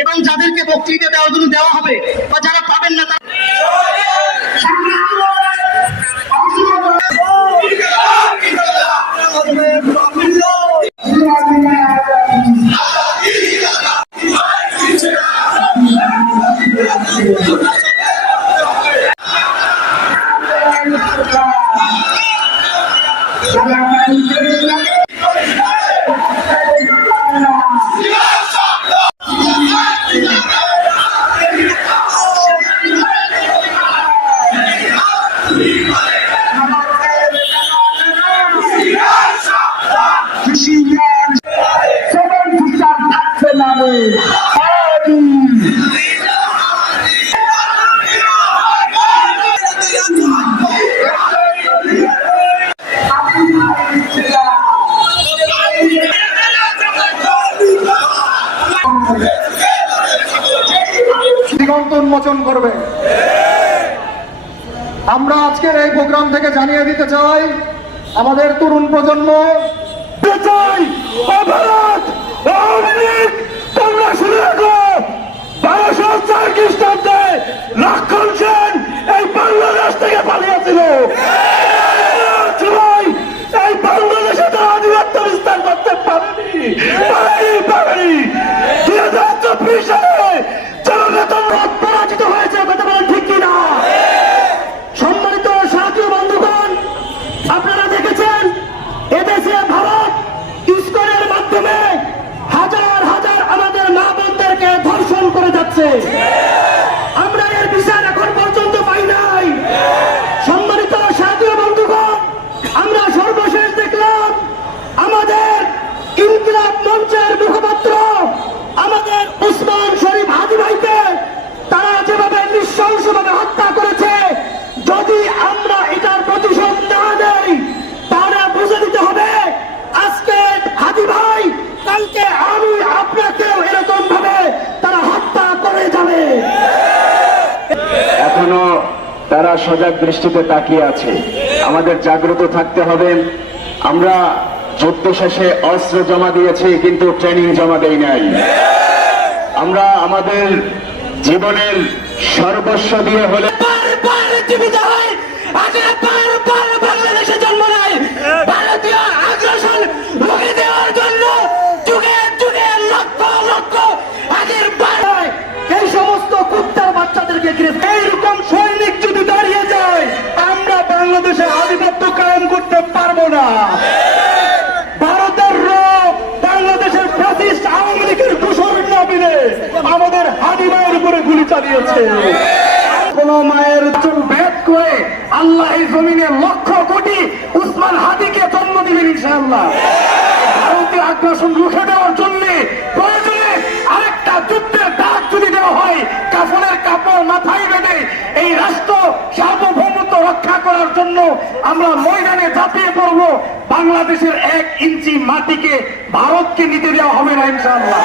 এবং যাদেরকে বক্তৃতা দেওয়ার জন্য দেওয়া হবে বা যারা পাবেন না দিগন্ত উন্মোচন করবে। আমরা আজকের এই প্রোগ্রাম থেকে জানিয়ে দিতে চাই আমাদের তরুণ প্রজন্ম খ্রিস্টাব্দে লক্ষণ সেন এই বাংলাদেশ থেকে পালিয়েছিল। এই বাংলাদেশে তারা আধিপত্য বিস্তার করতে পারেনি। 2024 সালে জনগণ পরাজিত হয়েছে, কথা বলেন ঠিক কিনা? সম্মানিত সাথী বন্ধুগণ, আপনারা দেখেছেন এদেশে ভারত ইসকনের মাধ্যমে হাজার হাজার আমাদের মা বোনদেরকে ধর্ষণ করে যাচ্ছে। আমরা এর বিচার এখন পর্যন্ত পাই নাই। সম্মানিত সাথী বন্ধুগণ, আমরা সর্বশেষ দেখলাম আমাদের ইনকিলাব মঞ্চের মুখপাত্র আমাদের উসমান শরীফ হাদি ভাইকে তারা যেভাবে নৃশংসভাবে হত্যা করেছে, যদি আমরা এটার প্রতিশোধ না দেই তাহলে বুঝে দিতে হবে আজকে হাদি ভাই, কালকে আমি আপনাকেও এরকম ভাবে তারা হত্যা করে যাবে। এখনো তারা সজাগ দৃষ্টিতে তাকিয়ে আছে। আমাদের জাগ্রত থাকতে হবে। আমরা যুদ্ধ শেষে অস্ত্র জমা দিয়েছি, কিন্তু ট্রেনিং জমা দেই নাই। আমরা আমাদের জীবনের সর্বস্ব দিয়ে হলে বাংলাদেশে জন্ম নেয় ভারতীয় আগ্রাসন রুখে দেওয়ার জন্য যুগে যুগে লক্ষ লক্ষ আগের এই সমস্ত কুত্তার বাচ্চাদেরকে এইরকম সৈনিক যদি দাঁড়িয়ে যায়, আমরা বাংলাদেশে আধিপত্য কায়েম করতে পারবো না। ভারতের বাংলাদেশের ফ্যাসিস্ট আওয়ামী লীগের দূষণ না মিলে আমাদের হাদি ভাইয়ের উপরে গুলি চালিয়েছে। কোন মায়ের চুল ভেদ করে আল্লাহ এই জমিনে লক্ষ কোটি উসমান হাদিকে জন্ম দিবেন ইনশাআল্লাহ। ভারতীয় আগ্রাসন রুখে দেওয়ার জন্য প্রয়োজনে আরেকটা যুদ্ধের ডাক যদি দেওয়া হয়, কাফনের কাপড় মাথায় বেঁধে এই রাষ্ট্র সার্বভৌমত্ব রক্ষা করার জন্য আমরা ময়দানে ঝাঁপিয়ে পড়বো। বাংলাদেশের 1 ইঞ্চি মাটিকে ভারতকে নিতে দেওয়া হবে না ইনশাআল্লাহ।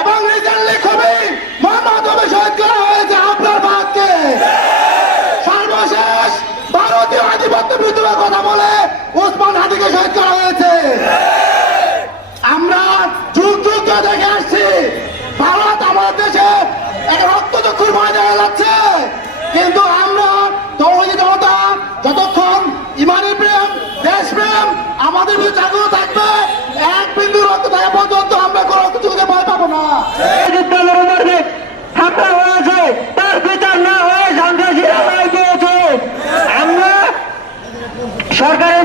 এবং রিজেন্টলি খুবই মহামাধবে শহীদ করা হয়েছে আপনার ভাগকে। সর্বশেষ ভারতীয় আধিপত্য বিরুদ্ধে কথা বলে উসমান হাদিকে শহীদ করা হয়েছে। আমরা যুগ যুগ দেখে আসছি ভারত আমাদের দেশে একটা রক্তচক্ষুর ভয় দেখা যাচ্ছে, কিন্তু আমরা তৌহিদি জনতা যতক্ষণ ইমানি প্রেম দেশপ্রেম আমাদের ভিতরে জাগ্রত থাকবে, এক বিন্দু রক্ত থাকা পর্যন্ত আমরা কোনো কিছুকে ভয় পাবো না। হামলা হয়েছে, তার বিচার না হয়ে সন্ত্রাসীরা মারা গিয়েছে। আমরা সরকারের